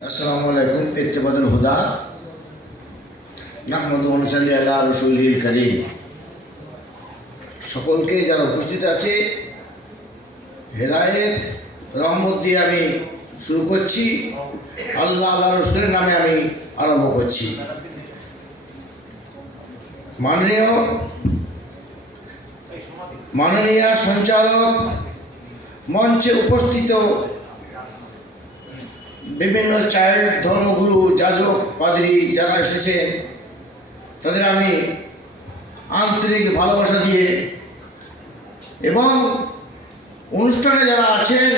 আসসালামু আলাইকুম। ইত্তেবাদুল হুদা নাহমাদু ওয়া নুসাল্লি আলা রাসূলিল কারীম। সকলকে যারা উপস্থিত আছে হেদায়েত রহমত দিয়ে আমি শুরু করছি। আল্লাহ আল্লাহ রসুলের নামে আমি আরম্ভ করছি। মাননীয় সঞ্চালক, মঞ্চে উপস্থিত বিভিন্ন চাইল্ড ধর্মগুরু, যাজক, পাদ্রী যারা এসেছেন, তাদের আমি আন্তরিক ভালোবাসা দিয়ে এবং অনুষ্ঠানে যারা আছেন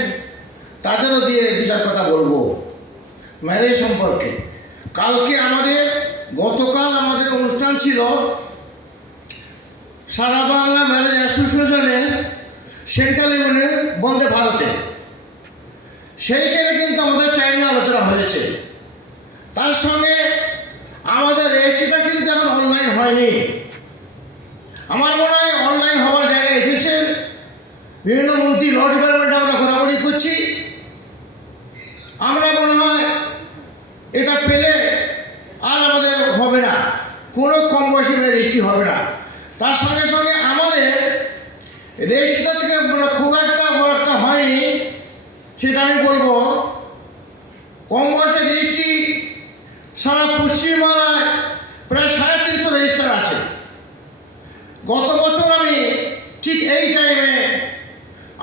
তাদেরও দিয়ে দু চার কথা বলবো ম্যারেজ সম্পর্কে। গতকাল আমাদের অনুষ্ঠান ছিল সারা বাংলা ম্যারেজ অ্যাসোসিয়েশনের সেন্ট্রাল ইউনিয়ন বন্দে ভারতে। সেইখানে কিন্তু আমাদের চাইল্ড নিয়ে আলোচনা হয়েছে। তার সঙ্গে আমাদের রেজিস্ট্রিটা কিন্তু এখন অনলাইন হয়নি। আমার মনে হয় অনলাইন হওয়ার জায়গায় এসেছেন। বিভিন্ন মন্ত্রী ল ডিপার্টমেন্টে আমরা ঘোরাঘুরি করছি। আমরা মনে হয় এটা পেলে আর আমাদের হবে না, কোনো কম বয়সী মেয়ে রেজিস্ট্রি হবে না। তার সঙ্গে সঙ্গে আমাদের রেজিস্ট্রিটা থেকে খুব একটা বড় একটা হয়নি, সেটা আমি বলবো। কম বয়সের রেজিস্ট্রি সারা পশ্চিমবাংলায় প্রায় 350 রেজিস্টার আছে। গত বছর আমি ঠিক এই টাইমে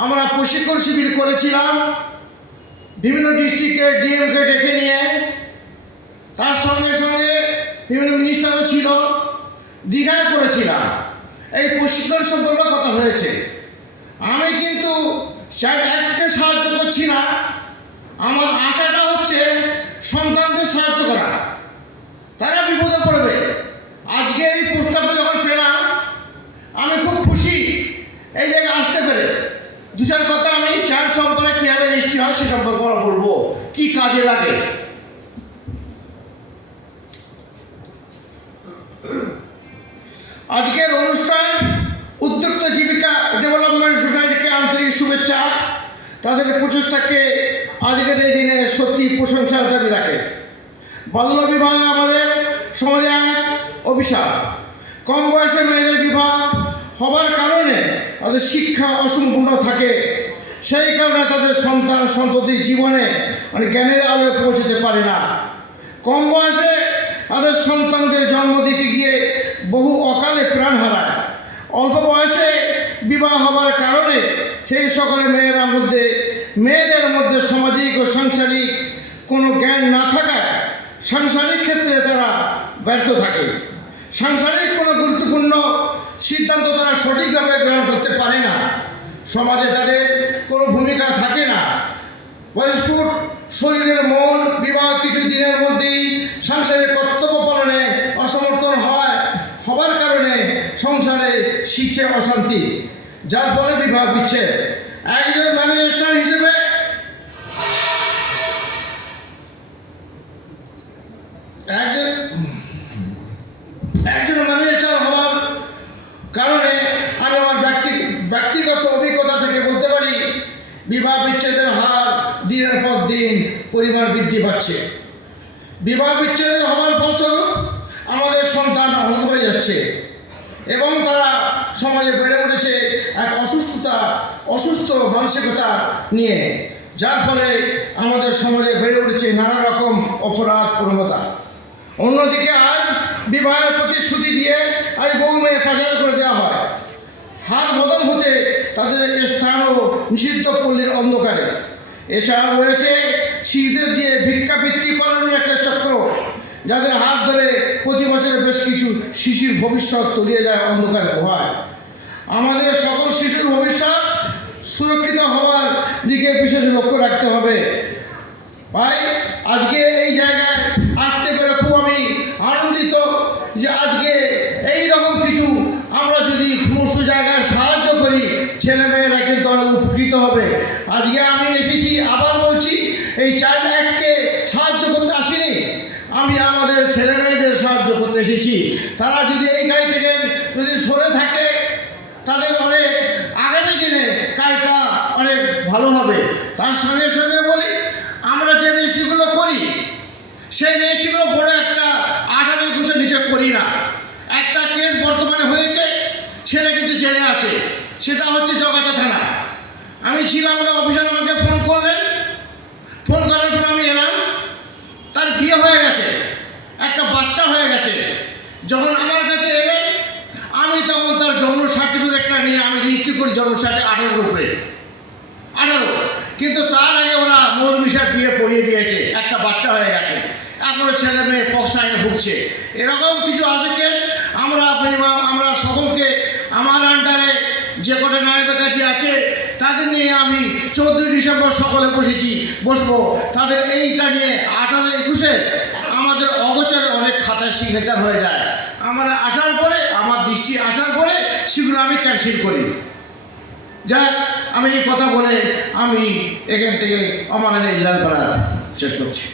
আমরা প্রশিক্ষণ শিবির করেছিলাম বিভিন্ন ডিস্ট্রিক্টের ডিএমকে ডেকে নিয়ে। তার সঙ্গে সঙ্গে বিভিন্ন মিনিস্টারও ছিল, দীঘায় করেছিলাম। এই প্রশিক্ষণ সম্পর্কে কথা হয়েছে। আমি কিন্তু চাইল্ড অ্যাক্টকে সাহায্য করছি না। আমার আশাটা হচ্ছে সন্তানদের সাহায্য করা। তারা বিপদে পড়বে। আজকে এই প্রস্তাবটা যখন পেলাম আমি খুব খুশি এই জায়গায় আসতে পেরে। দু চার কথা আমি চাইল্ড সম্পর্কে কীভাবে রেজিস্ট্রি হয় সে সম্পর্কে বলবো, কী কাজে লাগে। আজকের অনুষ্ঠান উদ্যোক্তা জীবিকা ডেভেলপমেন্ট সোসাইটিকে আন্তরিক শুভেচ্ছা। তাদের প্রচেষ্টাকে আজকের এই দিনে সত্যি প্রশংসার দাবি রাখে। বাল্য বিবাহ আমাদের সমাজে এক অভিশাপ। কম বয়সে মেয়েদের বিবাহ হবার কারণে তাদের শিক্ষা অসম্পূর্ণ থাকে। সেই কারণে তাদের সন্তান সন্ততি জীবনে জ্ঞানের আলোয় পৌঁছতে পারে না। কম বয়সে তাদের সন্তানদের জন্ম দিতে গিয়ে বহু অকালে প্রাণ হারায়। অল্প বয়সে বিবাহ হবার কারণে সেই সকলে মেয়েদের মধ্যে সামাজিক ও সাংসারিক কোনো জ্ঞান না থাকায় সাংসারিক ক্ষেত্রে তারা ব্যর্থ থাকে। সাংসারিক কোনো গুরুত্বপূর্ণ সিদ্ধান্ত তারা সঠিকভাবে গ্রহণ করতে পারে না। সমাজে তাদের কোনো ভূমিকা থাকে না। পরিস্ফুট শরীরের মন বিবাহ কিছু দিনের মধ্যেই সাংসারিক কর্তব্য পালনে অসমর্থন হবার কারণে সংসারে শিখছে অশান্তি, যার ফলে বিবাহ বিচ্ছেদ। একজন ম্যানেজার হিসেবে একজন ম্যানেজার হওয়ার কারণে আমি আমার ব্যক্তিগত অভিজ্ঞতা থেকে বলতে পারি, বিবাহ বিচ্ছেদের হার দিনের পর দিন পরিমাণ বৃদ্ধি পাচ্ছে। বিবাহ বিচ্ছেদের হওয়ার ফলস্বরূপ আমাদের সন্তান অন্ধ হয়ে যাচ্ছে এবং তারা সমাজে বেড়ে উঠেছে এক অসুস্থ মানসিকতা নিয়ে, যার ফলে আমাদের সমাজে বেড়ে উঠেছে নানা রকম অপরাধ প্রবণতা। অন্যদিকে আজ বিবাহের প্রতিশ্রুতি দিয়ে আজ বউ মেয়ে পাচার করে দেওয়া হয়। হাত বদল হতে তাদের স্থানও নিষিদ্ধ পল্লীর অন্ধকারে। এছাড়াও রয়েছে শিশুদের দিয়ে ভিক্ষাবৃত্তি করানোর একটা চক্র, যাদের হাত ধরে প্রতি বছরে বেশ কিছু শিশুর ভবিষ্যৎ তলিয়ে যায় অন্ধকার গুহায়। আমাদের সকল শিশুর ভবিষ্যৎ সুরক্ষিত হওয়ার দিকে বিশেষ লক্ষ্য রাখতে হবে। ভাই, আজকে এই জায়গায় আসতে পেরে খুব আমি আনন্দিত যে আজকে এই রকম কিছু আমরা যদি সমস্ত জায়গায় সাহায্য করি, ছেলেমেয়েরা কিন্তু অনেক উপকৃত হবে। আজকে আমি এসেছি, আবার বলছি, এই চাইল্ড অ্যাক্টকে সাহায্য করতে আসিনি, আমি আমাদের ছেলেমেয়েদের সাহায্য করতে এসেছি। তারা যদি এই গাড়ি থেকে যদি সরে থাকে, তাদের অনেক আগামী দিনে কাজটা অনেক ভালো হবে। তার সঙ্গে সঙ্গে বলি, আমরা যে রেজিস্ট্রিগুলো করি সেই রেজিস্ট্রিগুলো বড় একটা 18-21 নিচে করি না। একটা কেস বর্তমানে হয়েছে, ছেলে কিন্তু জেলে আছে, সেটা হচ্ছে জগাচা থানা। আমি ছিলাম না, অফিসার আমাকে ফোন করলেন, ফোন করার পর আমি এলাম। তার বিয়ে হয়ে গেছে, একটা বাচ্চা হয়ে গেছে। যখন আমার কাছে এলেন আমি তখন তার জন্ম সার্টিফিকেটটা নিয়ে আমি রেজিস্ট্রি করি জন্ম সার্টিফিকেট 18 উপরে 18, কিন্তু তার আগে ওরা মৌলভী সাহেব বিয়ে পড়িয়ে দিয়েছে, একটা বাচ্চা হয়ে গেছে, এখনো ছেলে মেয়ে পক্সা আইনে ভুগছে। এরকম কিছু আছে কেস। আমরা সকলকে আমার আন্ডারে যে কটা নায়েবের কাছে আছে তাদের নিয়ে আমি 14 ডিসেম্বর সকলে বসবো। তাদের এইটা নিয়ে 18-21 আমাদের অগোচরে অনেক খাতায় সিগনেচার হয়ে যায়। আমরা আসার পরে, আমার দৃষ্টি আসার পরে সেগুলো আমি ক্যান্সেল করি। যাক, আমি এই কথা বলে আমি এখান থেকে আমার ইল্লাল করার চেষ্টা করছি।